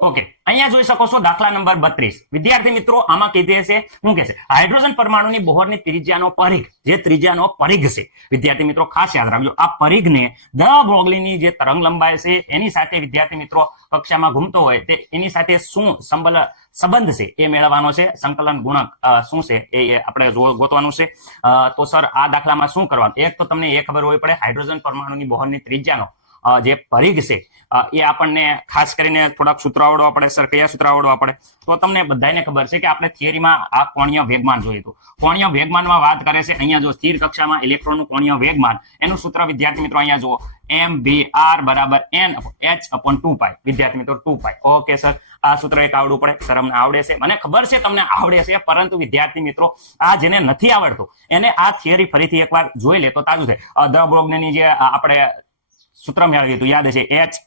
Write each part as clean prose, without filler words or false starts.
Okay, અહીંયા જોઈ શકો છો દાખલા નંબર 32. વિદ્યાર્થી મિત્રો આમાં કીધે છે શું કે છે, હાઇડ્રોજન પરમાણુની બોહરની ત્રિજ્યાનો પરિઘ, જે ત્રિજ્યાનો પરિઘ છે વિદ્યાર્થી મિત્રો ખાસ યાદ રાખજો, આ પરિઘને દ બ્રોગલીની જે તરંગ લંબાઈ છે એની સાથે વિદ્યાર્થી મિત્રો કક્ષામાં ઘૂમતો હોય તે એની સાથે શું સંબંધ છે એ મેળવવાનો છે. સંકલન ગુણક શું છે એ આપણે ગોતવાનું છે. તો સર આ દાખલામાં શું કરવાનું, એક તો તમને એ ખબર હોવી પડે હાઇડ્રોજન પરમાણુની બોહરની ત્રિજ્યાનો જે પરિઘ છે એ આપણને ખાસ કરીને થોડાક સૂત્રો આવડવા પડે. સર કયા સૂત્ર આવડવા પડે? તો તમને બધાને ખબર છે કે આપણે થિયરીમાં આ કોણીય વેગમાન જોયું હતું. કોણીય વેગમાનમાં વાત કરે છે અહીંયા જો સ્થિર કક્ષામાં ઇલેક્ટ્રોનનું કોણીય વેગમાન, એનું સૂત્ર વિદ્યાર્થી મિત્રો અહીંયા જુઓ, mvr બરાબર n/2π વિદ્યાર્થી મિત્રો 2π. ઓકે સર, આ સૂત્ર એક આવડવું પડે. સર અમને આવડે છે, મને ખબર છે તમને આવડે છે, પરંતુ વિદ્યાર્થી મિત્રો આ જેને નથી આવડતું એને આ થિયરી ફરીથી એકવાર જોઈ લે તો તાજું થાય. દ બ્રોગલીની જે આપણે સૂત્ર મેળવ્યું હતું યાદ છે, h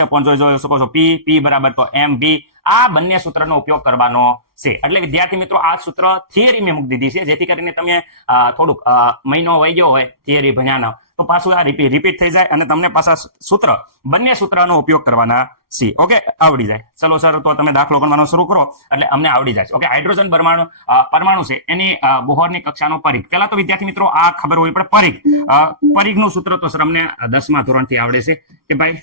અપોન જોઈ શકો છો p બરાબર તો mv. આ બંને સૂત્રનો ઉપયોગ કરવાનો છે. એટલે વિદ્યાર્થી મિત્રો આ સૂત્ર થિયરી મેં મૂકી દીધી છે જેથી કરીને તમે થોડુંક મહિનો વહી ગયો હોય થિયરી ભણ્યાનો તો પાછું આ રિપીટ થઈ જાય અને તમને પાછા સૂત્ર બંને સૂત્રનો ઉપયોગ કરવાના છે. ઓકે, આવડી જાય. ચલો સર, તો તમે દાખલો ગણવાનો શરૂ કરો એટલે અમને આવડી જાય. ઓકે, હાઇડ્રોજન પરમાણુ છે એની બોહરની કક્ષાનો પરિઘ. પહેલા તો વિદ્યાર્થી મિત્રો આ ખબર હોવી પડે પરિઘનું સૂત્ર તો સર અમને 10મા ધોરણથી આવડે છે કે ભાઈ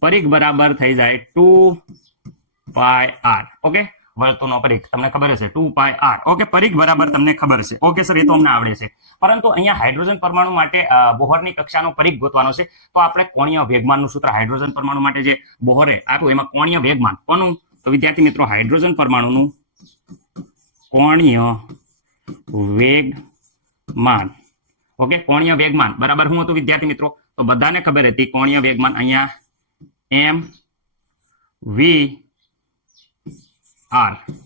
પરિઘ બરાબર થઈ જાય 2πr. ઓકે, વર્તુળનો પરિઘ તમને ખબર છે 2πr. ઓકે, પરિઘ બરાબર તમને ખબર છે. ઓકે સર, એ તો અમને આવડે છે. પરંતુ અહીંયા હાઇડ્રોજન પરમાણુ માટે બોહરની કક્ષાનો પરિઘ ગોતવાનો છે તો આપણે કોણીય વેગમાનનું સૂત્ર હાઇડ્રોજન પરમાણુ માટે જે બોહરે આપ્યું એમાં કોણીય વેગમાન કોનું, તો વિદ્યાર્થી મિત્રો હાઇડ્રોજન પરમાણુનું કોણીય વેગમાન. ઓકે, કોણીય વેગમાન બરાબર શું હતું વિદ્યાર્થી મિત્રો? તો બધાને ખબર હતી કોણીય વેગમાન અહીંયા mvr.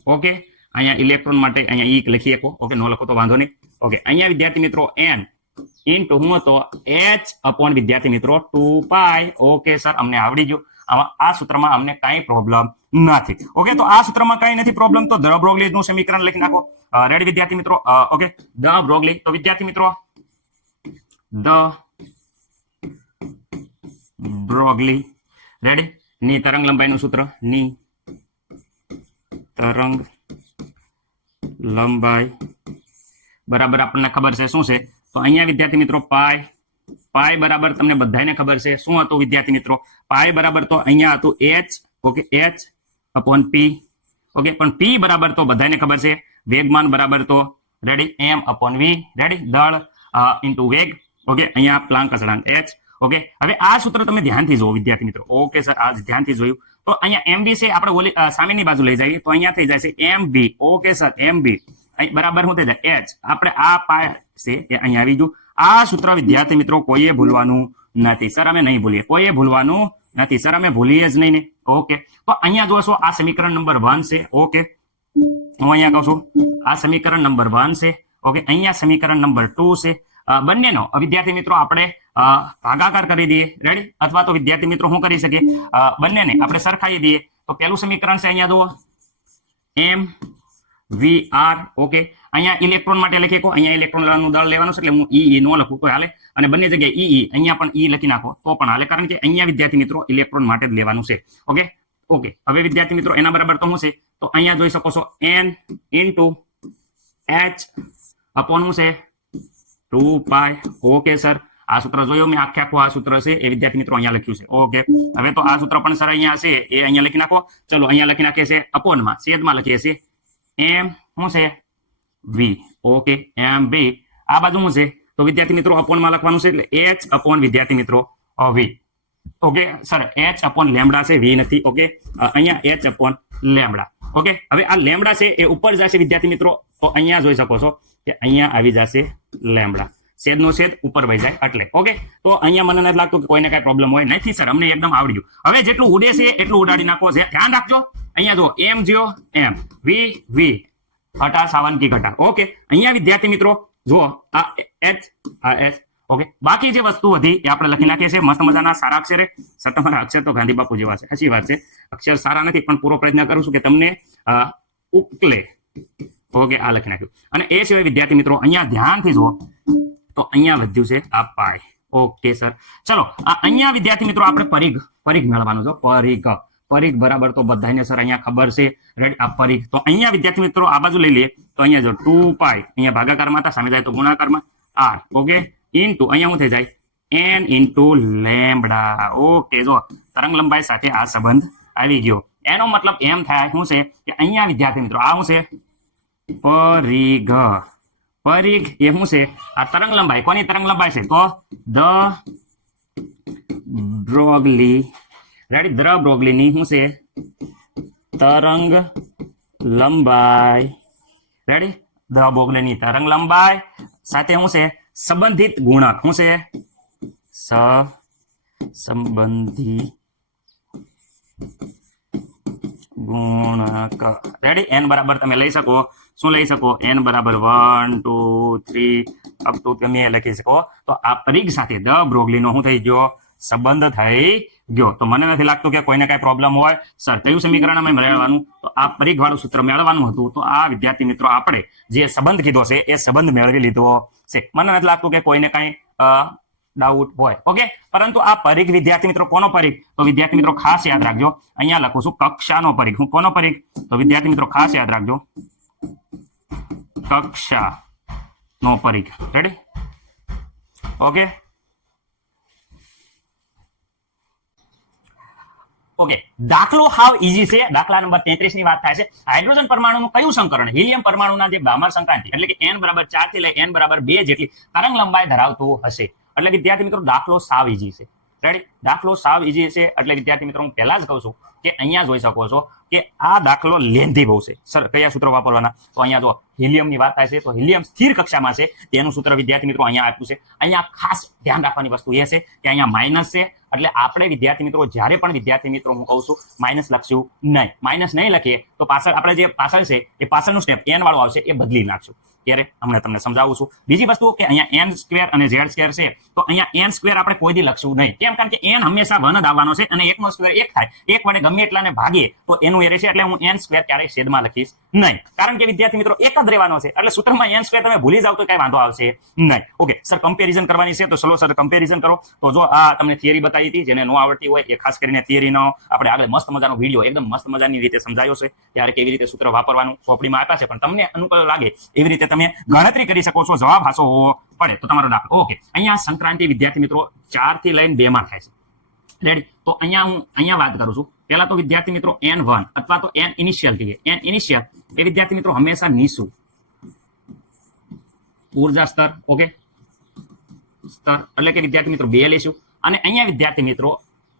ઓકે, અહીંયા ઇલેક્ટ્રોન માટે અહીંયા ઈ લખી શકો. ઓકે, નો લખો તો વાંધો નહીં. ઓકે, અહીંયા વિદ્યાર્થી મિત્રો n ઇન્ટુ હું તો h અપોન વિદ્યાર્થી મિત્રો 2π. ઓકે સર, અમને આવડી ગયું. આ સૂત્રમાં અમને કાંઈ પ્રોબ્લેમ નથી. ઓકે, તો આ સૂત્રમાં કાંઈ નથી પ્રોબ્લેમ તો દ બ્રોગલીનું સમીકરણ લખી નાખો. રેડી વિદ્યાર્થી મિત્રો? ઓકે, દ બ્રોગલી. તો વિદ્યાર્થી મિત્રો દ બ્રોગલી રેડી ની તરંગ લંબાઈનું સૂત્ર, ની તરંગ લંબાઈ બરાબર આપણને ખબર છે શું છે? તો અહીંયા વિદ્યાર્થી મિત્રો પાઈ બરાબર તમને બધાને ખબર છે શું હતું વિદ્યાર્થી મિત્રો? પાઈ બરાબર તો અહીંયા હતું h. Okay, h upon p. Okay, પણ p બરાબર તો બધાને ખબર છે વેગમાન બરાબર તો ready m upon v. Ready, દળ ઇન્ટુ વેગ. ઓકે, અહીંયા પ્લાન્ક અચળાંક h. ઓકે, હવે આ સૂત્ર તમે ધ્યાનથી જોવો વિદ્યાર્થી મિત્રો. ઓકે સર, આ ધ્યાનથી જોયું તો અહીંયા mv છે આપણે સામેની બાજુ લઈ જઈએ તો અહીંયા થઈ જાય છે mv. ઓકે સર, mv બરાબર શું થઈ જાય h. આપણે આ પાય છે એ અહીંયા આવી ગયું. આ સૂત્ર વિદ્યાર્થી મિત્રો કોઈએ ભૂલવાનું નથી. સર અમે નહીં ભૂલીએ, કોઈએ ભૂલવાનું નથી. સર અમે ભૂલીએ જ નહીં ને. ઓકે, તો અહીંયા જોશો આ સમીકરણ નંબર 1 છે. ઓકે, હું અહીંયા કહું છું આ સમીકરણ નંબર 1 છે. ઓકે, અહીંયા સમીકરણ નંબર 2 છે. બંનેનો વિદ્યાર્થી મિત્રો આપણે ભાગાકાર કરી દઈએ. રેડી, અથવા તો વિદ્યાર્થી મિત્રો શું કરી શકીએ, બંનેને આપણે સરખાઈ દઈએ. તો પહેલું સમીકરણ છે અહીંયા જુઓ mvr. ઓકે, અહીંયા ઇલેક્ટ્રોન માટે લખીએ કો, અહીંયા ઇલેક્ટ્રોનનું દળ લેવાનું છે એટલે હું ઈ નો લખું તો હાલે, અને બંને જગ્યાએ ઈ અહીંયા પણ ઈ લખી નાખો તો પણ હાલે, કારણ કે અહીંયા વિદ્યાર્થી મિત્રો ઇલેક્ટ્રોન માટે જ લેવાનું છે. ઓકે, હવે વિદ્યાર્થી મિત્રો એના બરાબર તો શું છે? તો અહીંયા જોઈ શકો છો n ઇન્ટુ h અપોન શું છે 2π. ઓકે સર, આ સૂત્ર જોયું મેં આખું આ સૂત્ર છે એ વિદ્યાર્થી મિત્રો અહીંયા લખ્યું છે. ઓકે, હવે તો આ સૂત્ર પણ સર અહીંયા છે એ અહીંયા લખી નાખો. ચલો, અહીંયા લખી નાખીએ છીએ અપોનમાં, છેદમાં લખીએ છીએ m શું છે v. Okay, mv. આ બાજુ શું છે? તો વિદ્યાર્થી મિત્રો અપોનમાં લખવાનું છે એટલે h અપોન વિદ્યાર્થી મિત્રો v. Okay sir, h upon lambda છે, v નથી. ઓકે, અહીંયા h અપોન લેમડા. ઓકે, હવે આ લેમડા છે એ ઉપર જશે વિદ્યાર્થી મિત્રો તો અહીંયા જોઈ શકો છો કે અહીંયા આવી જશે લેમડા, છેદનો છેદ ઉપર વહી જાય એટલે. ઓકે, તો અહીંયા મને નથી લાગતું કે કોઈને કઈ પ્રોબ્લેમ હોય. નથી સર, અમને એકદમ આવડ્યું. હવે જેટલું ઉડે છે એટલું ઉડાડી નાખો. ધ્યાન રાખજો, અહીંયા જો m જો m v v ઘટા સાવનકી ઘટા. ઓકે, અહીંયા વિદ્યાર્થી મિત્રો જુઓ આ h આ s. ઓકે, બાકી જે વસ્તુ હતી એ આપણે લખી નાખીએ છીએ મસ્ત મજાના સારા અક્ષરે. સર તમારા અક્ષર તો ગાંધી બાપુ જેવા છે, સાચી વાત છે. અક્ષર સારા નથી પણ પૂરો પ્રયત્ન કરું છું કે તમને ઉકલે. ઓકે, આ લખી નાખ્યું. અને એ સિવાય વિદ્યાર્થી મિત્રો અહીંયા ધ્યાનથી જુઓ તો અહીંયા વધ્યું છે આ પાય. ઓકે સર, ચલો અહીંયા વિદ્યાર્થી મિત્રો આપણે પરિઘ મેળવવાનું છે. પરિઘ બરાબર તો બધાને સર અહીંયા ખબર છે. રેડી, આ પરિઘ. તો અહીંયા વિદ્યાર્થી મિત્રો આ બાજુ લઈ લઈએ તો અહીંયા જો 2π અહીંયા ભાગાકારમાં હતા, સામે જાય તો ગુણાકારમાં r. ઓકે, ઇન્ટુ અહીંયા શું થઈ જાય n ઇન્ટુ લેમ્બડા. ઓકે, જો તરંગ લંબાઈ સાથે આ સંબંધ આવી ગયો. એનો મતલબ એમ થાય શું છે કે અહીંયા વિદ્યાર્થી મિત્રો આ શું છે પરિઘ એ શું છે આ તરંગ લંબાઈ. કોની તરંગ લંબાઈ છે તો ધ બ્રોગલી. રેડી, ધ બ્રોગલીની શું છે તરંગ લંબાઈ. રેડી, ધ બ્રોગલીની તરંગ લંબાઈ સાથે શું છે સંબંધિત ગુણક. શું છે સંબંધી ગુણક. રેડી, n બરાબર તમે લઈ શકો. શું લઈ શકો? n બરાબર 1 2 3 અપ ટુ તમે લખી શકો. તો આ પરિઘ સાથે ધ બ્રોગલીનો શું થઈ ગયો સંબંધ થઈ ગયો. તો મને નથી લાગતું કે કોઈને કઈ પ્રોબ્લેમ હોય. સર કયું સમીકરણ અમે મેળવવાનું? તો આ પરિઘ વાળું સૂત્ર મેળવવાનું હતું. તો આ વિદ્યાર્થી મિત્રો આપણે જે સંબંધ કીધો છે એ સંબંધ મેળવી લીધો છે. મને નથી લાગતું કે કોઈને કઈ ડાઉટ હોય. ઓકે, પરંતુ આ પરિઘ વિદ્યાર્થી મિત્રો કોનો પરિઘ? તો વિદ્યાર્થી મિત્રો ખાસ યાદ રાખજો, અહીંયા લખું છું કક્ષાનો પરિઘ. હું કોનો પરિઘ? તો વિદ્યાર્થી મિત્રો ખાસ યાદ રાખજો કક્ષાનો પરિઘ. Ready, okay. ઓકે, દાખલો હાવ ઈઝી છે. દાખલા નંબર 33 ની વાત થાય છે. હાઇડ્રોજન પરમાણુનું કયું સંકરણ હિલિયમ પરમાણુના જે બ્રાહ્મણ સંક્રાંતિ એટલે કે n બરાબર 4 થી લઈ n બરાબર 2 જેટલી તરંગ લંબાઈ ધરાવતું હશે. એટલે વિદ્યાર્થી મિત્રો દાખલો સાવ ઈઝી છે. રેડી, દાખલો સાવ ઈઝી છે. એટલે વિદ્યાર્થી મિત્રો હું પહેલા જ કહું છું કે અહીંયા જોઈ શકો છો કે આ દાખલો લેન્ધી બહુ છે. સર કયા સૂત્રો વાપરવાના? તો અહીંયા જો હિલિયમની વાત થાય છે તો હિલિયમ સ્થિર કક્ષામાં છે તેનું સૂત્ર વિદ્યાર્થી મિત્રો અહીંયા આપ્યું છે. અહીંયા ખાસ ધ્યાન રાખવાની વસ્તુ એ છે કે અહીંયા માઇનસ છે. એટલે આપણે વિદ્યાર્થી મિત્રો જ્યારે પણ વિદ્યાર્થી મિત્રો હું કહું છું માઇનસ લખશું નહીં. માઇનસ નહીં લખીએ તો પાછળ આપણે જે પાછળ છે એ પાછળનું સ્ટેપ n વાળું આવશે એ બદલી નાખશું. ત્યારે હમણાં તમને સમજાવું છું. બીજી વસ્તુ કે અહીંયા n સ્ક્વેર અને z સ્ક્વેર છે તો અહીંયા n સ્ક્વેર આપણે કોઈ દી લખશું નહીં. કેમ? કારણ કે n હંમેશા 1 જ આવવાનો છે અને 1 નો સ્ક્વેર 1 થાય. 1 વડે ગમે એટલાને ભાગીએ તો એનું એ રહેશે. એટલે હું n સ્ક્વેર ક્યારેય છેદમાં લખીશ નહીં. કારણ કે વિદ્યાર્થી મિત્રો એક જ રહેવાનો છે. એટલે સૂત્રમાં n સ્ક્વેર તમે ભૂલી જાવ તો કઈ વાંધો આવશે નહીં. ઓકે સર, કમ્પેરિઝન કરવાની છે તો ચલો સર કમ્પેરિઝન કરો. તો જો આ તમને થિયરી બતાવી હતી, જેને નો આવડતી હોય એ ખાસ કરીને થિયરીનો આપણે આગળ મસ્ત મજાનો વિડીયો એકદમ મસ્ત મજાની રીતે સમજાયો છે. ત્યારે કેવી રીતે સૂત્ર વાપરવાનું ચોપડીમાં આપ્યા છે. પણ તમને અનુકૂળ લાગે એવી રીતે તમે ગણતરી કરી શકો છો. જવાબ હાસો હોવો પડે તો તમારો દાખલો. ઓકે, અહીંયા સંક્રાંતિ વિદ્યાર્થી મિત્રો 4 થી લઈને 2 માં થાય છે. રેડી, તો અહીંયા હું અહીંયા વાત કરું છું. પહેલા તો વિદ્યાર્થી મિત્રો n1 અથવા તો n ઇનિશિયલ કહીએ. n ઇનિશિયલ એ વિદ્યાર્થી મિત્રો હંમેશા નીચું ઊર્જા સ્તર. ઓકે, સ્તર એટલે કે વિદ્યાર્થી મિત્રો 2 લેશું. અને અહીંયા વિદ્યાર્થી મિત્રો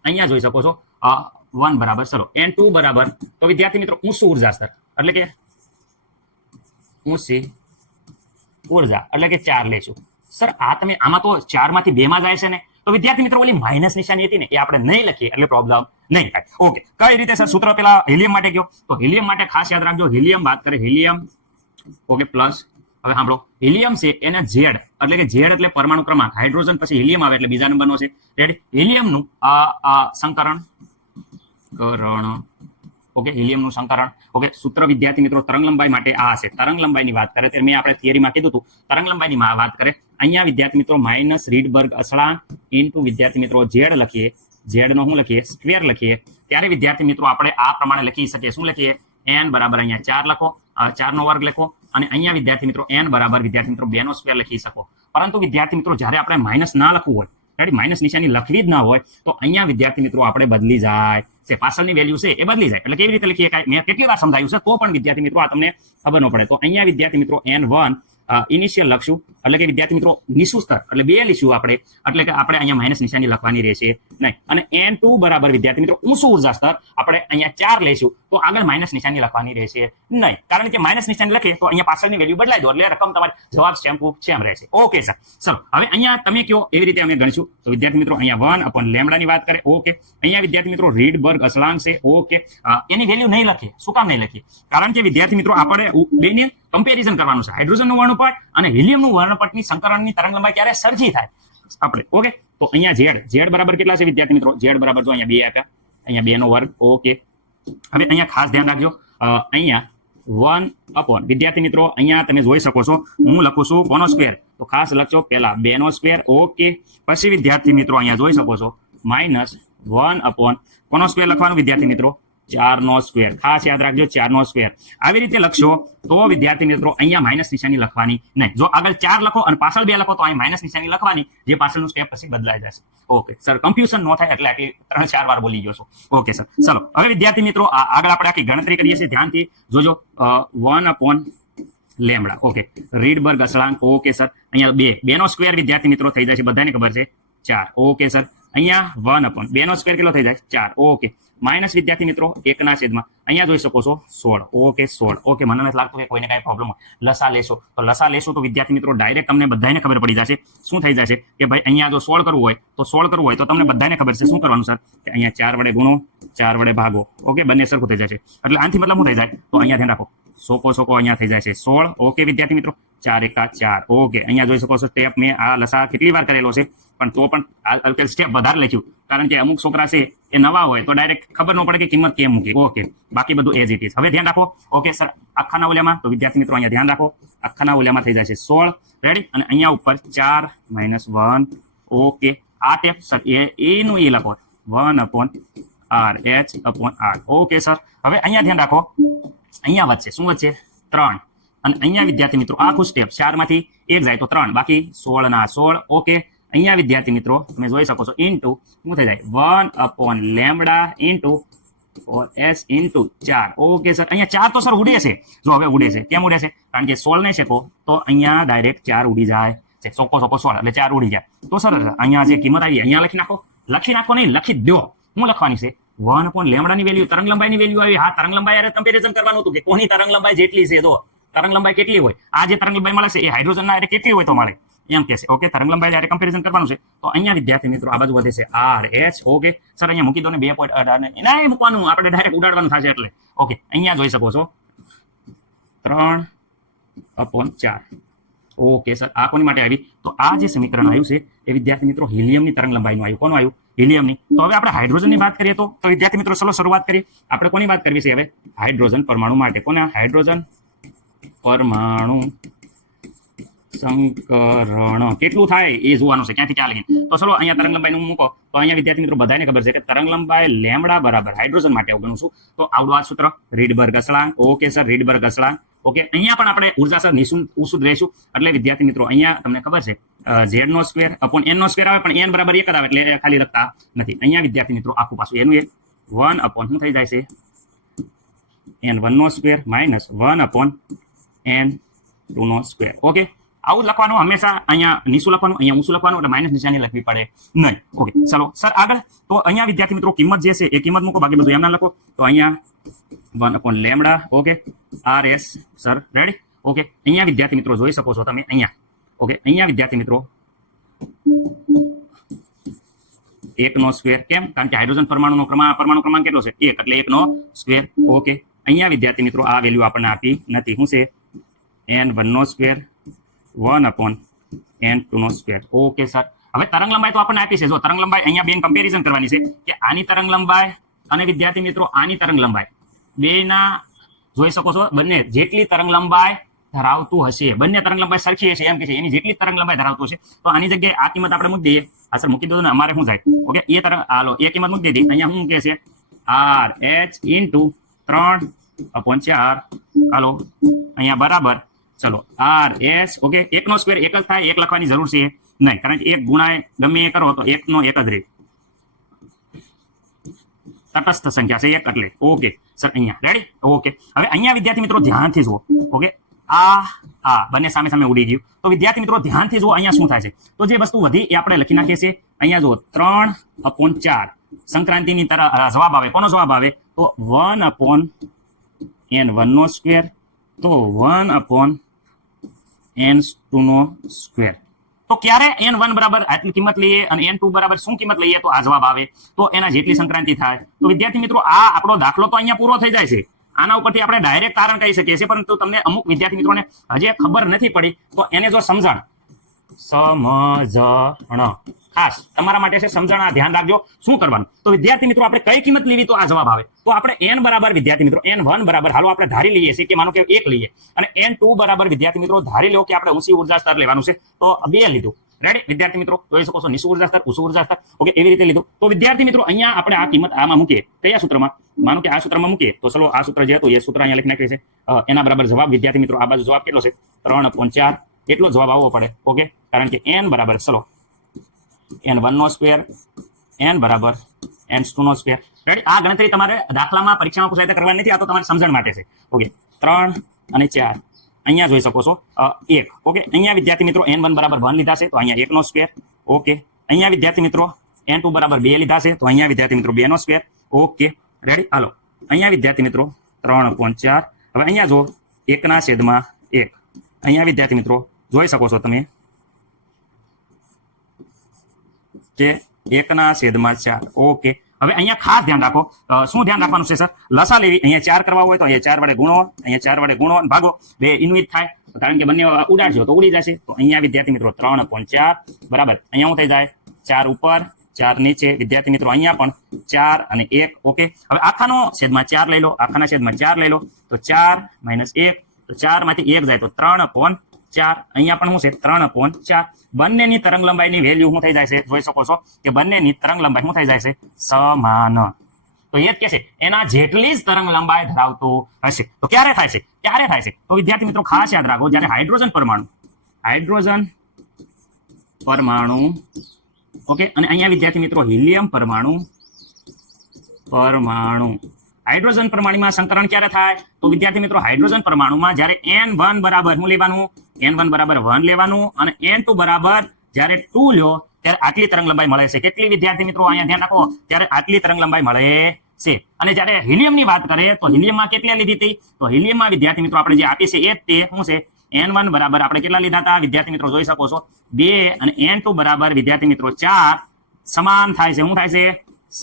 અહીંયા જોઈ શકો છો 1 બરાબર ચલો n2 બરાબર તો વિદ્યાર્થી મિત્રો ઊંચું ઊર્જા સ્તર એટલે કે ઊંચી ઊર્જા એટલે કે 4 લેશું. સર આ તમે આમાં તો 4 માંથી 2 માં જાય છે ને, તો વિદ્યાર્થી મિત્રો ઓલી માઇનસ નિશાની હતી ને એ આપણે નહીં લખીએ એટલે પ્રોબ્લેમ નહીં થાય. ઓકે, કઈ રીતે સર સૂત્ર પેલા હિલિયમ માટે ગયો? તો હિલિયમ માટે ખાસ યાદ રાખજો, હિલિયમ વાત કરે હિલિયમ. ઓકે, પ્લસ હવે સાંભળો, હિલિયમ છે એને ઝેડ એટલે કે ઝેડ એટલે પરમાણુ ક્રમાંક. હાઇડ્રોજન પછી હિલિયમ આવે એટલે બીજા નંબરનો છે. રેડી, હિલિયમનું સંકરણ. ઓકે, હિલિયમનું સંકરણ. ઓકે, સૂત્ર વિદ્યાર્થી મિત્રો તરંગ લંબાઈ માટે આ છે. તરંગ લંબાઈની વાત કરે ત્યારે મેં આપણે થિયરીમાં કીધું હતું તરંગ લંબાઈની વાત કરે. અહીંયા વિદ્યાર્થી મિત્રો માઇનસ રીડબર્ગ અચળાંક ઇન્ટુ વિદ્યાર્થી મિત્રો ઝેડ લખીએ. ઝેડ નો શું લખીએ? સ્ક્વેર લખીએ. ત્યારે વિદ્યાર્થી મિત્રો આપણે આ પ્રમાણે લખી શકીએ. શું લખીએ? n બરાબર અહીંયા 4 લખો, 4 નો વર્ગ લખો. અને અહીંયા વિદ્યાર્થી મિત્રો n બરાબર વિદ્યાર્થી મિત્રો 2 નો સ્ક્વેર લખી શકો. પરંતુ વિદ્યાર્થી મિત્રો જ્યારે આપણે માઇનસ ના લખવું હોય, રેડી, માઇનસ નિશાની લખવી જ ના હોય તો અહીંયા વિદ્યાર્થી મિત્રો આપણે બદલી જાય છે. પાછળની વેલ્યુ છે એ બદલી જાય. એટલે કેવી રીતે લખીએ? મેં કેટલી વાર સમજાયું છે તો પણ વિદ્યાર્થી મિત્રો આ તમને ખબર ન પડે. તો અહીંયા વિદ્યાર્થી મિત્રો n1 ઇનિશિયલ લખશું એટલે કે વિદ્યાર્થી મિત્રો નીચું સ્તર એટલે 2 લઈશું આપણે. એટલે કે આપણે અહીંયા માઇનસ નિશાની લખવાની રહેશે નહીં. અને n2 બરાબર વિદ્યાર્થી મિત્રો ઊંચું ઊર્જા સ્તર આપણે અહીંયા 4 લઈશું તો આગળ માઇનસ નિશાની લખવાની રહેશે નહીં. કારણ કે માઇનસ નિશાની લખીએ તો અહીંયા પાછળની વેલ્યુ બદલાઈ દો એટલે રકમ તમારી જવાબ સેમ રહેશે. ઓકે સર, ચલો હવે અહીંયા તમે કયો એવી રીતે અમે ગણીશું. તો વિદ્યાર્થી મિત્રો અહીંયા 1 અપોન લેમ્બડાની વાત કરે. ઓકે, અહીંયા વિદ્યાર્થી મિત્રો રીડબર્ગ અચળાંક છે. ઓકે, એની વેલ્યુ નહીં લખીએ. શું કામ નહીં લખીએ? કારણ કે વિદ્યાર્થી મિત્રો આપણે બેને કમ્પેરિઝન કરવાનું છે. હાઇડ્રોજનનું વર્ણપટ અને હિલિયમનું વર્ણપટની સંકરણની તરંગ લંબાઈ ક્યારે સરખી થાય આપણે. ઓકે, તો અહીંયા ઝેડ બરાબર કેટલા છે વિદ્યાર્થી મિત્રો? ઝેડ બરાબર જો અહીંયા 2 આપ્યા, અહીંયા 2 નો વર્ગ. ઓકે, હવે અહીંયા ખાસ ધ્યાન રાખજો, અહીંયા 1 અપોન વિદ્યાર્થી મિત્રો અહીંયા તમે જોઈ શકો છો હું લખું છું કોનો સ્ક્વેર? તો ખાસ લખજો પહેલા 2 નો સ્ક્વેર. ઓકે, પછી વિદ્યાર્થી મિત્રો અહીંયા જોઈ શકો છો -1 કોનો સ્ક્વેર લખવાનું વિદ્યાર્થી મિત્રો? 4 નો સ્ક્વેર. ખાસ યાદ રાખજો 4 નો સ્ક્વેર. આવી રીતે લખશો તો વિદ્યાર્થી મિત્રો અહીંયા માઇનસ નિશાની લખવાની નહીં. જો આગળ 4 લખો અને પાછળ 2 લખો તો અહીં માઇનસ નિશાની લખવાની, જે પાછળનું સ્ટેપ પછી બદલાઈ જશે. ઓકે સર, કન્ફ્યુઝન ન થાય એટલે આટલી 3-4 વાર બોલી ગયો છું. ઓકે સર, ચલો હવે વિદ્યાર્થી મિત્રો આગળ આપણે આખી ગણતરી કરીએ છીએ, ધ્યાનથી જોજો. 1/λ. ઓકે, રીડબર્ગ અચળાંક. ઓકે સર, અહીંયા 2 નો સ્ક્વેર વિદ્યાર્થી મિત્રો થઈ જાય છે, બધાને ખબર છે 4. ઓકે સર, અહીંયા 1/2 નો સ્ક્વેર કેટલો થઈ જાય? 4. ઓકે, માઇનસ વિદ્યાર્થી મિત્રો 1/છેદમાં અહીંયા જોઈ શકો છો 16. ઓકે 16. ઓકે, મને નથી લાગતું કે કોઈને કાંઈ પ્રોબ્લેમ હોય. લસા લેશો તો વિદ્યાર્થી મિત્રો ડાયરેક્ટ તમને બધાને ખબર પડી જશે. શું થઈ જશે કે ભાઈ અહીંયા જો 16 કરવું હોય તો તમને બધાને ખબર છે શું કરવાનું સર, કે અહીંયા 4 વડે ગુણો, 4 વડે ભાગો. ઓકે, બંને સરખું થઈ જશે. એટલે આનાથી મતલબ શું થઈ જાય? તો અહીંયા ધ્યાન રાખો, સોકો અહીંયા થઈ જાય છે 16. ઓકે વિદ્યાર્થી મિત્રો, 4 × 4. ઓકે, અહીંયા જોઈ શકો છો સ્ટેપ મેં આ લસા કેટલી વાર કરેલો છે, પણ તો પણ સ્ટેપ વધારે લખ્યું, કારણ કે અમુક છોકરા છે એ નવા હોય તો ડાયરેક્ટ ખબર ન પડે કે કિંમત કેમ મૂકી. ઓકે, બાકી બધું એઝ ઇટ ઇઝ. હવે ધ્યાન રાખો. ઓકે સર, આખાના ઓલિયામાં તો વિદ્યાર્થી મિત્રો અહીંયા ધ્યાન રાખો, આખાના ઓલિયામાં થઈ જાય છે 16. રેડી? અને અહીંયા ઉપર 4 - 1. ઓકે, આ ટેપ સર એનું એ લખો 1/RH/R. ઓકે સર, હવે અહીંયા ધ્યાન રાખો, અહીંયા વધશે શું વધશે? 3. અને અહીંયા વિદ્યાર્થી મિત્રો આખું સ્ટેપ 4 માંથી 1 જાય તો 3, બાકી 16 ના 16. ઓકે, અહીંયા વિદ્યાર્થી મિત્રો તમે જોઈ શકો છો ઇન્ટુ શું થઈ જાય 1/λ S × 4. ઓકે સર, અહીંયા 4 તો સર ઉડે છે. જો હવે ઉડે છે, કેમ ઉડે છે? કારણ કે 16 ને શેકો તો અહીંયા ડાયરેક્ટ 4 ઉડી જાય છે. સોકો 16 એટલે 4 ઉડી જાય. તો સર અહીંયા જે કિંમત આવી અહીંયા લખી નાખો નહીં, લખી દો. શું લખવાની છે? 1/λ ની વેલ્યુ, તરંગ લંબાઈની વેલ્યુ આવી. હા, તરંગ લંબાઈ યારે કમ્પેરિઝન કરવાનું હતું કે કોની તરંગ લંબાઈ જેટલી છે. તો તરંગ લંબાઈ કેટલી હોય, આ જે તરંગ લંબાઈ મળે છે એ હાઇડ્રોજનના યારે કેટલી હોય તો મળે એમ કે છે. ઓકે, તરંગ લંબાઈ જ્યારે કમ્પેરિઝન કરવાનું છે તો અહીંયા વિદ્યાર્થી મિત્રો આ બાજુ વધે છે RH. ઓકે સર, અહીંયા મૂકી દો ને 2.18 ને એના મૂકવાનું, આપણે ડાયરેક્ટ ઉડાડવાનું થશે એટલે. ઓકે, અહીંયા જોઈ શકો છો 3/4. ઓકે સર, આ કોની માટે આવી? તો આ જે સમીકરણ આવ્યું છે એ વિદ્યાર્થી મિત્રો હિલિયમની તરંગ લંબાઈનું આવ્યું. કોનું આવ્યું? હિલિયમની. તો હવે આપણે હાઇડ્રોજનની વાત કરીએ તો વિદ્યાર્થી મિત્રો ચલો શરૂઆત કરીએ. આપણે કોની વાત કરવી છે હવે? હાઇડ્રોજન પરમાણુ માટે. કોના? હાઇડ્રોજન પરમાણુ સંકરણ કેટલું થાય એ જોવાનું છે, ક્યાંથી ક્યાં લગીને. તો ચલો અહીંયા તરંગ લંબાઈનું મૂકો. તો અહીંયા વિદ્યાર્થી મિત્રો બધાને ખબર છે કે તરંગ લંબાઈ λ બરાબર હાઇડ્રોજન માટે ગણું છું તો આવડું આ સૂત્ર રીડબર્ગ અચળાંક. ઓકે સર, રીડબર્ગ અચળાંક. ઓકે, અહીંયા પણ આપણે ઉર્જા સર નિશુદ્ધ રહેશું. એટલે વિદ્યાર્થી મિત્રો અહીંયા તમને ખબર છે Z² N નો સ્ક્વેર આવે, પણ N બરાબર 1 જ આવે એટલે ખાલી લખતા નથી. અહીંયા વિદ્યાર્થી મિત્રો આખું પાછું એનું 1 શું થઈ જાય છે? N1 નો સ્ક્વેર - 1/N2 નો સ્ક્વેર. ઓકે, આવું લખવાનું હંમેશા. અહીંયા નીચું લખવાનું, અહીંયા ઊંચું લખવાનું, એટલે માઇનસ નિશાની લખવી પડે નહીં. ઓકે ચલો સર આગળ. તો અહીંયા વિદ્યાર્થી મિત્રો કિંમત જે છે એ કિંમત મૂકો, બાકી બધું એમના લખો. તો અહીંયા 1/λ. Okay, RS sir ready. Okay, અહીંયા વિદ્યાર્થી મિત્રો જોઈ શકો છો તમે અહીંયા. ઓકે, અહીંયા વિદ્યાર્થી મિત્રો 1 નો સ્ક્વેર. કેમ? કારણ કે હાઇડ્રોજન પરમાણુ ક્રમાંક કેટલો છે? 1, એટલે 1 નો સ્ક્વેર. ઓકે, અહીંયા વિદ્યાર્થી મિત્રો આ વેલ્યુ આપણને આપી નથી. શું છે? N1 નો સ્ક્વેર 1/N2 નો સ્ક્વેર. ઓકે સર, હવે તરંગ લંબાઈ તો આપણને આપી છે. જો તરંગ લંબાઈ અહીંયા બેન કમ્પેરિઝન કરવાની છે કે આની તરંગ લંબાઈ અને વિદ્યાર્થી મિત્રો આની તરંગ લંબાઈ બેના જોઈ શકો છો બંને જેટલી તરંગ લંબાઈ ધરાવતું હશે, બંને તરંગ લંબાઈ સરખી હશે એમ કે છે, એની જેટલી તરંગ લંબાઈ ધરાવતું હશે તો આની જગ્યાએ આ કિંમત આપણે મૂકી દઈએ. આ સર મૂકી દો ને, અમારે શું થાય? ઓકે, એ તરંગ હાલો એ કિંમત મૂકી દીધી. અહીંયા શું કહે છે? RH × 3/4. હાલો અહીંયા બરાબર. ચલો RS. ઓકે, 1 નો સ્ક્વેર 1 જ થાય, 1 લખવાની જરૂર છે નહીં, કારણ કે 1 ગુણાય ગમે એ કરો તો 1 નો 1 જ રહે. તટસ્થ સંખ્યા છે 1 એટલે. ઓકે સર, અહીંયા રેડી. ઓકે, હવે અહીંયા વિદ્યાર્થી મિત્રો ધ્યાનથી જુઓ. ઓકે, આ બંને સામે સામે ઉડી ગયું. તો વિદ્યાર્થી મિત્રો ધ્યાનથી જુઓ અહીંયા શું થાય છે. તો જે વસ્તુ વધી એ આપણે લખી નાખીએ છીએ. અહીંયા જુઓ 3/4 સંક્રાંતિની તરફ જવાબ આવે. કોનો જવાબ આવે? તો 1/N1 નો સ્ક્વેર, તો 1/N2 નો સ્ક્વેર. તો ક્યારે N1 બરાબર આટલી કિંમત લઈએ અને N2 બરાબર શું કિંમત લઈએ તો આ જવાબ આવે. તો એના જેટલી સંક્રાંતિ થાય. તો વિદ્યાર્થી મિત્રો આ આપણો દાખલો તો અહીંયા પૂરો થઈ જાય છે. આના ઉપરથી આપણે ડાયરેક્ટ તારણ કહી શકીએ છીએ, પરંતુ તમને અમુક વિદ્યાર્થી મિત્રોને હજી ખબર નથી પડી તો એને જો સમજણ ખાસ તમારા માટે છે સમજણ, આ ધ્યાન રાખજો શું કરવાનું. તો વિદ્યાર્થી મિત્રો આપણે કઈ કિંમત લેવી તો આ જવાબ આવે. તો આપણે n બરાબર વિદ્યાર્થી મિત્રો n1 બરાબર હાલો આપણે ધારી લઈએ છીએ કે માનો કે 1 લઈએ અને n2 બરાબર વિદ્યાર્થી મિત્રો ધારી લો કે આપણે ઊંચી ઉર્જા સ્તર લેવાનું છે તો 2 લીધું. રેડી વિદ્યાર્થી મિત્રો જોઈ શકો છો નીચું ઉર્જા સ્તર ઊંચું ઉર્જા સ્તર ઓકે એવી રીતે લીધું. તો વિદ્યાર્થી મિત્રો અહીંયા આપણે આ કિંમત આમાં મૂકીએ કયા સૂત્રમાં, માનો કે આ સૂત્રમાં મૂકીએ તો ચલો આ સૂત્ર જે હતું એ સૂત્ર અહીંયા લખી નાખીએ છે. એના બરાબર જવાબ વિદ્યાર્થી મિત્રો આ બાજુ જવાબ કેટલો છે 3.4 એટલો જવાબ આવવો પડે. ઓકે કારણ કે n બરાબર ચલો n1 નો સ્ક્વેર n બરાબર n2 નો સ્ક્વેર. રેડી આ ગણતરી તમારે દાખલામાં પરીક્ષામાં પૂછાય તો કરવાની નથી, આ તો તમારી સમજણ માટે છે. ઓકે 3 અને 4 અહીંયા જોઈ શકો છો 1. ઓકે અહીંયા વિદ્યાર્થી મિત્રો n1 બરાબર 1 લીધા છે તો અહીંયા 1 નો સ્ક્વેર. ઓકે અહીંયા વિદ્યાર્થી મિત્રો n2 બરાબર 2 લીધા છે તો અહીંયા વિદ્યાર્થી મિત્રો 2 નો સ્ક્વેર. ઓકે રેડી હાલો અહીંયા વિદ્યાર્થી મિત્રો 3.4. હવે અહીંયા જો 1/1 અહીંયા વિદ્યાર્થી મિત્રો જોઈ શકો છો તમે કે 1/4. ઓકે હવે અહીંયા ખાસ ધ્યાન રાખો શું ધ્યાન રાખવાનું છે સર, લસા લેવી અહીંયા 4 કરવા હોય તો અહીંયા 4 વડે ગુણો, અહીંયા 4 વડે ગુણો અને ભાગો, બે ઇન્વિત થાય કારણ કે બંને ઉડાડજો તો ઉડી જશે. તો અહીંયા વિદ્યાર્થી મિત્રો 3.4 બરાબર અહીંયા શું થઈ જાય 4 ઉપર 4 નીચે વિદ્યાર્થી મિત્રો અહીંયા પણ 4 અને 1. ઓકે હવે આખાનો છેદમાં 4 લઈ લો, આખાના છેદમાં 4 લઈ લો તો 4 - 1 તો 4 માંથી 1 જાય તો 3.4. અહીંયા પણ શું છે 3.4. બંનેની તરંગ લંબાઈની વેલ્યુ શું થઈ જાય છે જોઈ શકો છો કે બંનેની તરંગ લંબાઈ શું થઈ જાય છે સમાન. તો એ જ કે છે એના જેટલી જ તરંગ લંબાઈ ધરાવતું હશે. તો ક્યારે થાય છે, ક્યારે થાય છે તો વિદ્યાર્થી મિત્રો ખાસ યાદ રાખો જ્યારે હાઇડ્રોજન પરમાણુ ઓકે અને અહીંયા વિદ્યાર્થી મિત્રો હિલિયમ પરમાણુ હાઇડ્રોજન પરમાણુમાં સંકરણ ક્યારે થાય તો વિદ્યાર્થી મિત્રો હાઇડ્રોજન પરમાણુમાં જ્યારે n1 બરાબર શું લેવાનું, n1 બરાબર 1 લેવાનું અને n2 બરાબર જ્યારે 2 લો ત્યારે આટલી તરંગ લંબાઈ મળે છે. કેટલી વિદ્યાર્થી મિત્રો અહીંયા ધ્યાન રાખો ત્યારે આટલી તરંગ લંબાઈ મળે છે. અને જ્યારે હિલિયમની વાત કરીએ તો હિલિયમમાં કેટલી લીધી હતી તો હિલિયમમાં વિદ્યાર્થી મિત્રો આપણે જે આપી છે એ તે શું છે n1 બરાબર આપણે કેટલા લીધા હતા વિદ્યાર્થી મિત્રો જોઈ શકો છો 2 અને n2 બરાબર વિદ્યાર્થી મિત્રો 4 સમાન થાય છે. શું થાય છે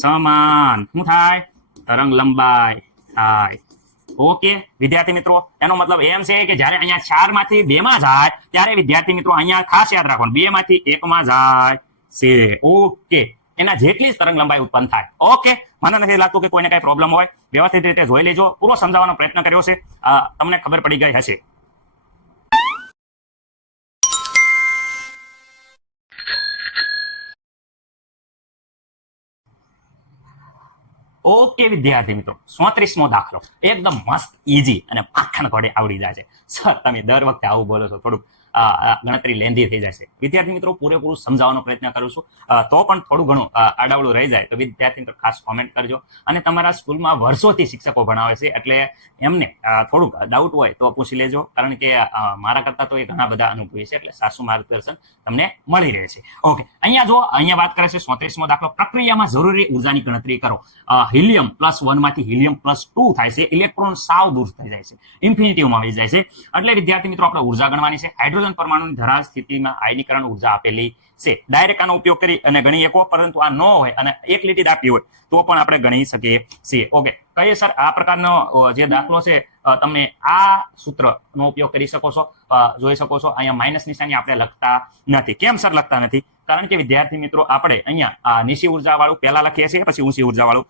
સમાન, શું થાય તરંગ લંબાઈ થાય. ઓકે વિદ્યાર્થી મિત્રો એનો મતલબ એમ છે કે જ્યારે અહીંયા 4 માંથી 2 માં જાય ત્યારે વિદ્યાર્થી મિત્રો અહીંયા ખાસ યાદ રાખવાનું 2 માંથી 1 માં જાય છે. ઓકે એના જેટલી તરંગ લંબાઈ ઉત્પન્ન થાય. ઓકે મને નથી લાગતું કે કોઈને કઈ પ્રોબ્લેમ હોય, વ્યવસ્થિત રીતે જોઈ લેજો, પૂરો સમજાવવાનો પ્રયત્ન કર્યો છે, તમને ખબર પડી ગઈ હશે. ઓકે વિદ્યાર્થી મિત્રો 34મો દાખલો એકદમ મસ્ત ઈઝી અને પાખણ ઘોડે આવડી જાય છે. સર તમે દર વખતે આવું બોલો છો, થોડુંક ગણતરી લેન્ધી થઈ જશે. વિદ્યાર્થી મિત્રો પૂરેપૂરું સમજાવવાનો પ્રયત્ન કરું છું, તો પણ થોડું ઘણું આડાવડું રહી જાય તો વિદ્યાર્થી મિત્રો ખાસ કોમેન્ટ કરજો. અને તમારા સ્કૂલમાં વર્ષોથી શિક્ષકો ભણાવે છે એટલે એમને થોડુંક ડાઉટ હોય તો પૂછી લેજો, કારણ કે મારા કરતા તો એ ઘણા બધા અનુભવી છે એટલે સાચું માર્ગદર્શન તમને મળી રહે છે. ઓકે અહીંયા જો અહીંયા વાત કરે છે 34મો દાખલો, પ્રક્રિયામાં જરૂરી ઉર્જાની ગણતરી કરો. હિલિયમ +1 માંથી હિલિયમ +2 થાય છે, ઇલેક્ટ્રોન સાવ દૂર થઈ જાય છે, ઇન્ફિનિટીમાં આવી જાય છે. એટલે વિદ્યાર્થી મિત્રો આપણે ઉર્જા ગણવાની છે. હાઇડ્રોજન પરમાણુની ધરાર સ્થિતિમાં આયનીકરણ ઉર્જા આપેલી છે. ડાયરેક્ટ આનો ઉપયોગ કરી અને ગણી શકો, પરંતુ આ ન હોય અને એક લીટી આપી હોય તો પણ આપણે ગણી શકીએ છીએ. ઓકે કહીએ સર આ પ્રકારનો જે દાખલો છે તમે આ સૂત્રનો ઉપયોગ કરી શકો છો, જોઈ શકો છો અહીંયા માઇનસ નિશાની આપણે લખતા નથી. કેમ સર લખતા નથી? કારણ કે વિદ્યાર્થી મિત્રો આપણે અહીંયા નીચી ઉર્જા વાળું પહેલા લખીએ છીએ પછી ઊંચી ઉર્જા વાળું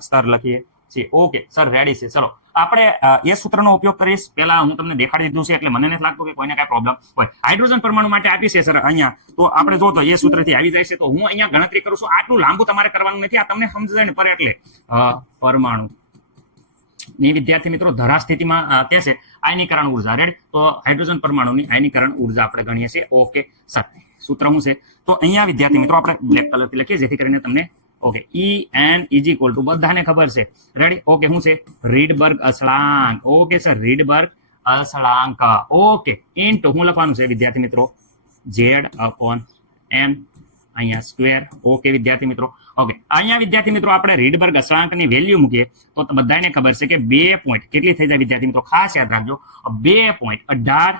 સ્તર લખીએ છીએ. ઓકે સર રેડી છે. ચલો આપણે એ સૂત્રનો ઉપયોગ કરીશ. પહેલા હું તમને દેખાડી દીધું છે એટલે મને નથી લાગતું કે કોઈને કઈ પ્રોબ્લેમ હોય. હાઇડ્રોજન પરમાણુ માટે આપી છે સર અહીંયા, તો આપણે જો તો એ સૂત્રથી આવી જાય છે. તો હું અહીંયા ગણતરી કરું છું, આટલું લાંબુ તમારે કરવાનું નથી, આ તમને સમજાય ને પર એટલે પરમાણુ ની વિદ્યાર્થી મિત્રો ધરા સ્થિતિમાં કે છે આયનીકરણ ઉર્જા. રેડ તો હાઇડ્રોજન પરમાણુની આયનીકરણ ઉર્જા આપણે ગણીએ છીએ. ઓકે સર સૂત્ર શું છે તો અહીંયા વિદ્યાર્થી મિત્રો આપણે બ્લેક કલરથી લખીએ જેથી કરીને તમને ઓકે En = બધાને ખબર છે. રેડી ઓકે શું છે રીડબર્ગ અચળાંક. ઓકે સર રીડબર્ગ અચળાંક. ઓકે ઇન્ટુ શું લખવાનું છે વિદ્યાર્થી મિત્રો Z/m અહીંયા સ્ક્વેર. ઓકે વિદ્યાર્થી મિત્રો ઓકે અહીંયા વિદ્યાર્થી મિત્રો આપણે રીડબર્ગ અચળાંકની વેલ્યુ મૂકીએ તો બધાને ખબર છે કે 2 પોઈન્ટ કેટલી થઈ જાય વિદ્યાર્થી મિત્રો ખાસ યાદ રાખજો 2.18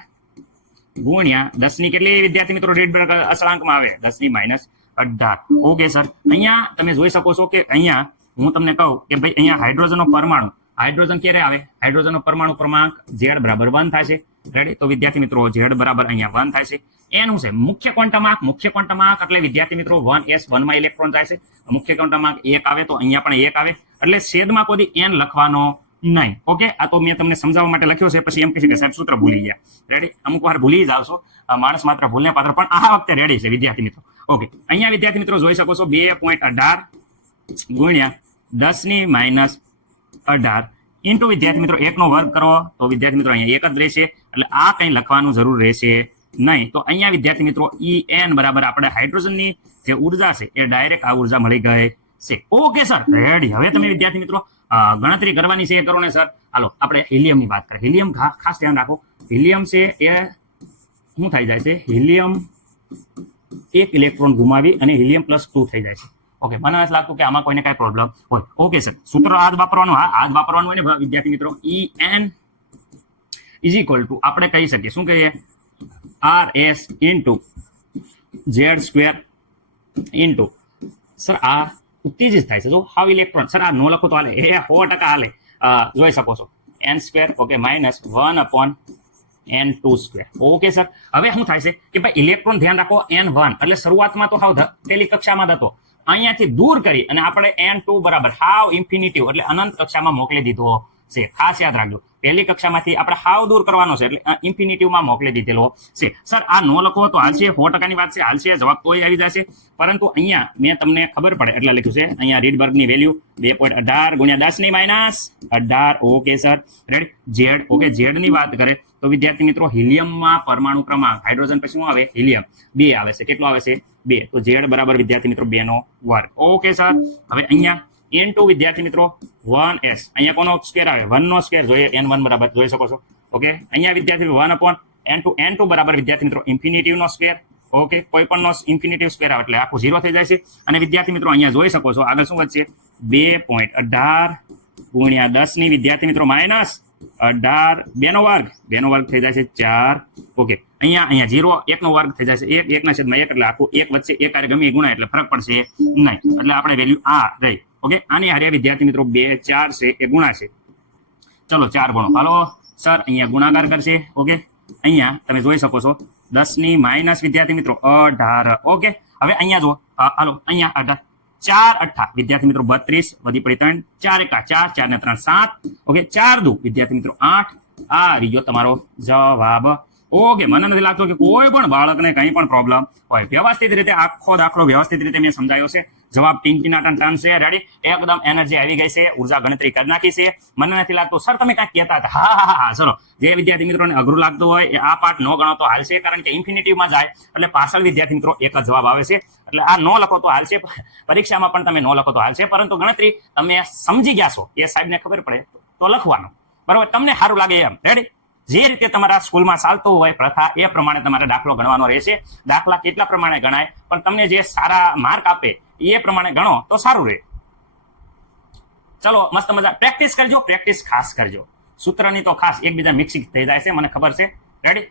ગુણ્યા 10 ની કેટલી વિદ્યાર્થી મિત્રો રીડબર્ગ અચળાંકમાં આવે 10 - 18. ઓકે સર અહીંયા તમે જોઈ શકો છો કે અહીંયા હું તમને કહું કે ભાઈ અહીંયા હાઇડ્રોજનનો પરમાણુ હાઇડ્રોજન ક્યારે આવે હાઇડ્રોજનનો પરમાણુ ક્રમાંક Z = 1 થાય છે. રેડી? તો વિદ્યાર્થી મિત્રો ઝેડ બરાબર અહીંયા 1 થાય છે. એન શું છે? મુખ્ય ક્વોન્ટમ આંક એટલે વિદ્યાર્થી મિત્રો 1s 1 માં ઇલેક્ટ્રોન જાય છે. મુખ્ય ક્વોન્ટમ આંક 1 આવે તો અહીંયા પણ 1 આવે, એટલે છેદમાં કોઈ n લખવાનો નહીં. ઓકે, આ તો મેં તમને સમજાવવા માટે લખ્યો છે. પછી એમ કહે છે કે સાહેબ સૂત્ર ભૂલી ગયા. રેડી? અમુક વાર ભૂલી જાવ છો, માણસ માત્ર ભૂલને પાત્ર, પણ આ વખતે રેડી છે વિદ્યાર્થી મિત્રો. ઓકે, અહીંયા વિદ્યાર્થી મિત્રો જોઈ શકો છો 2.18 ગુણ્યા 10⁻18 ઇન્ટુ વિદ્યાર્થી મિત્રો 1 નો વર્ગ કરો તો વિદ્યાર્થી મિત્રો અહીંયા 1 જ રહેશે, એટલે આ કંઈ લખવાનું જરૂર રહેશે નહીં. તો અહીંયા વિદ્યાર્થી મિત્રો En બરાબર આપણે હાઇડ્રોજનની જે ઉર્જા છે એ ડાયરેક્ટ આ ઉર્જા મળી ગઈ છે. Okay sir, ready. હવે તમે વિદ્યાર્થી મિત્રો ગણતરી કરવાની છે એ કરો ને સર. હાલો આપણે હિલિયમની વાત કરીએ. હિલિયમ ખાસ ધ્યાન રાખો. હિલિયમ છે એ શું થઈ જાય છે? હિલિયમ એક ઇલેક્ટ્રોન ગુમાવી અને હિલિયમ +2 થઈ જાય છે. ઓકે, મને નથી લાગતું કે આમાં કોઈને કઈ પ્રોબ્લેમ હોય. ઓકે સર, સૂત્ર આ જ વાપરવાનું. આ જ વાપરવાનું હોય ને વિદ્યાર્થી મિત્રો. En ઇઝ ઇક્વલ ટુ આપણે કહી શકીએ, શું કહીએ? RS into Z² into sir આ ઉત્તેજિત થાય છે. જો હાવ ઇલેક્ટ્રોન સર આ નો લખો તો હાલે, એ 100% હાલે. જોઈ શકો છો n², okay, -1/n2². Okay sir, હવે શું થાય છે કે ભાઈ ઇલેક્ટ્રોન ધ્યાન રાખો n1 એટલે શરૂઆતમાં તો હાવ પેલી કક્ષામાં જ હતો, અહીંયાથી દૂર કરી અને આપણે n2 બરાબર હાવ ઇન્ફિનિટિવ એટલે અનંત કક્ષામાં મોકલી દીધો છે. ખાસ યાદ રાખજો, પહેલી કક્ષામાંથી આપણે હાવ દૂર કરવાનો છે એટલે ઇન્ફિનિટિવમાં મોકલી દીધેલો છે. સર આ નો લખો તો હાલશે, 100%ની વાત છે, હાલશે, જવાબ તોય આવી જશે. પરંતુ અહીંયા મેં તમને ખબર પડે એટલે લખ્યું છે. અહીંયા રીડબર્ગની વેલ્યુ 2.18 ગુણ્યા 10⁻18. Okay sir, ready? Z, okay, ઝેડની વાત કરે તો વિદ્યાર્થી મિત્રો હિલિયમમાં પરમાણુ ક્રમાંક હાઇડ્રોજન પછી શું આવે? હિલિયમ 2 આવે છે. કેટલો આવે છે? 2. તો ઝેડ બરાબર વિદ્યાર્થી મિત્રો 2 નો વર્ગ. ઓકે સર, હવે અહીંયા n2 વિદ્યાર્થી મિત્રો 1s, અહીંયા કોનો સ્ક્વેર આવે? 1 નો સ્ક્વેર જોઈએ, n1 બરાબર જોઈ શકો છો. ઓકે, અહીંયા વિદ્યાર્થી 1/n2 બરાબર વિદ્યાર્થી મિત્રો ઇન્ફિનિટિવ નો સ્ક્વેર. ઓકે, કોઈ પણ નો ઇન્ફિનિટિવ સ્ક્વેર આવે એટલે આખું 0 થઈ જાય છે. અને વિદ્યાર્થી મિત્રો અહીંયા જોઈ શકો છો આગળ શું વધશે? 2.18 ગુણ્યા 10 ની વિદ્યાર્થી મિત્રો -18, 2 નો વર્ગ થઈ જાય છે 4. ઓકે, અહીંયા 0, 1 નો વર્ગ થઈ જાય છે 1, 1/1 એટલે આખું 1 વચ્ચે 1 હારે ગમે ગુણાય એટલે ફરક પડશે નહીં, એટલે આપણે વેલ્યુ આ રહી. ઓકે, આની હારે વિદ્યાર્થી મિત્રો 2, 4 છે એ ગુણાશે. ચલો 4 ગણો. હાલો સર, અહીંયા ગુણાકાર કરશે. ઓકે, અહીંયા તમે જોઈ શકો છો 10 ની માઇનસ વિદ્યાર્થી મિત્રો 18. ઓકે, હવે અહીંયા જો, હાલો અહીંયા 18, 4 8 વિદ્યાર્થી મિત્રો 32 વધી પડી 3, 4 1 4, 4 ને 3 7. ઓકે, 4 2 વિદ્યાર્થી મિત્રો 8. આ આવી ગયો તમારો જવાબ. ઓકે, મને નથી લાગતું કે કોઈ પણ બાળકને કંઈ પણ પ્રોબ્લેમ હોય. વ્યવસ્થિત રીતે આખો દાખલો વ્યવસ્થિત રીતે મેં સમજાયો છે. જવાબ ટીંટીનાટન ટન છે. રેડી? એકદમ એનર્જી આવી ગઈ છે, ઉર્જા ગણતરી કરી નાખી છે. મને નથી લાગતું સર તમે કાંઈક કહેતા હતા. હા ચલો, જે વિદ્યાર્થી મિત્રોને અઘરું લાગતું હોય એ આ પાર્ટ નો ગણો તો હાલશે, કારણ કે ઇન્ફિનિટિવમાં જાય એટલે પાછળ વિદ્યાર્થી મિત્રો એક જ જવાબ આવે છે. એટલે આ નો લખો તો હાલશે, પરીક્ષામાં પણ તમે નો લખો તો હાલશે, પરંતુ ગણતરી તમે સમજી ગયા છો એ સાહેબને ખબર પડે તો લખવાનું, બરાબર? તમને સારું લાગે એમ. રેડી? જે રીતે તમારા સ્કૂલમાં ચાલતું હોય પ્રથા એ પ્રમાણે તમારે દાખલો ગણવાનો રહેશે. દાખલા કેટલા પ્રમાણે ગણાય, પણ તમને જે સારા માર્ક આપે એ પ્રમાણે ગણો તો સારું રહે. ચલો મસ્ત મજા પ્રેક્ટિસ કરજો, પ્રેક્ટિસ ખાસ કરજો. સૂત્રની તો ખાસ એકબીજા મિક્સિંગ થઈ જાય છે, મને ખબર છે. રેડી?